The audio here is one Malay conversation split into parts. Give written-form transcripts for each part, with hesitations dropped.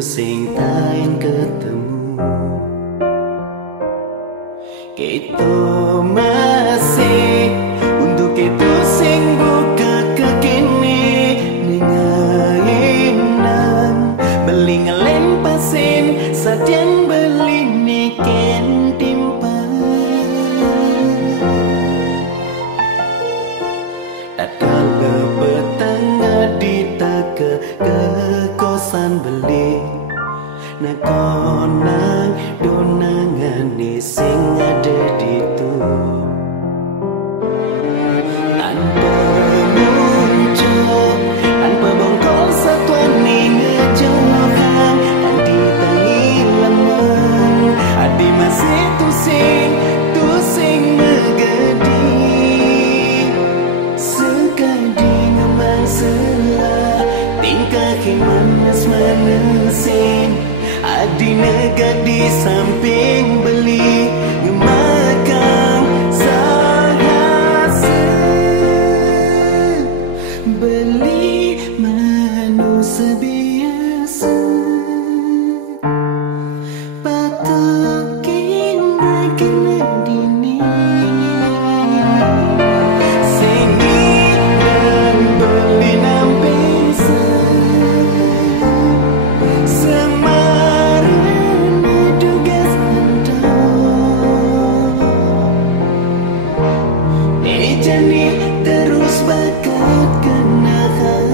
sing tain ketemu. Kita masih untuk itu sing buka kekini ningainan beli ngelen pasin sadian beli niken timpan tak kala petengah diteke ke kosan beli nakonang donangan sing ada ditu tanpa muncul tanpa bongkol satuan ngejauhkan dan ditangi lemah adi masih tusing megadi sekadi ngemang selah tingkah manas manesin adi negak di samping beli ngemakan sahasa beli manusia biasa patokin kena dini singi dan beli nampesa jani terus bakat kenahan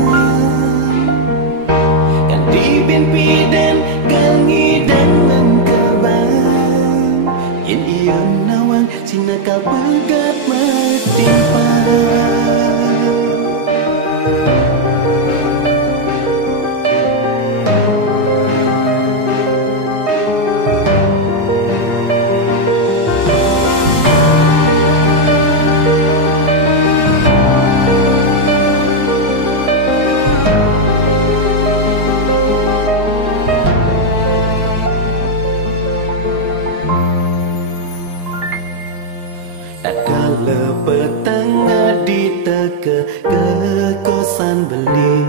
kan dibimpi dan gangi dan mengkabang yen iya nawang sinakal pegat matimpang kala petengah diteke ke kosan beli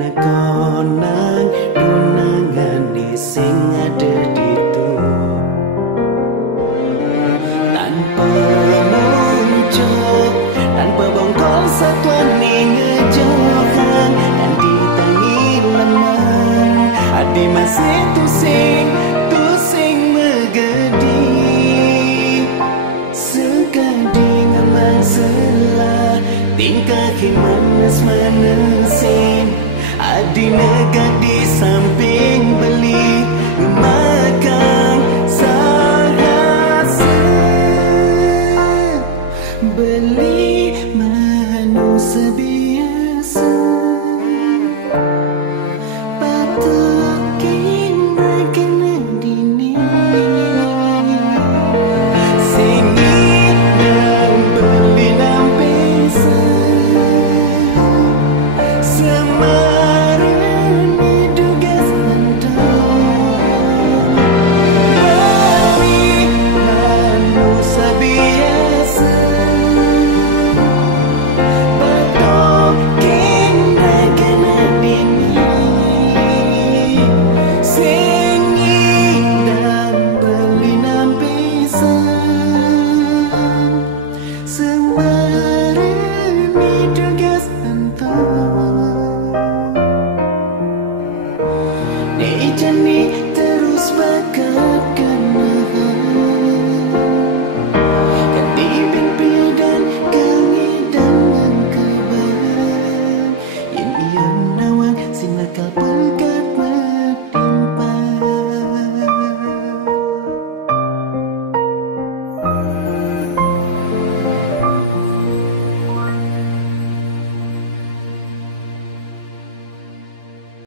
nakonang donangan sing ada ditu tanpa muncul tanpa bongkol satuan ngejauhkan dan ditangi lemah adi masih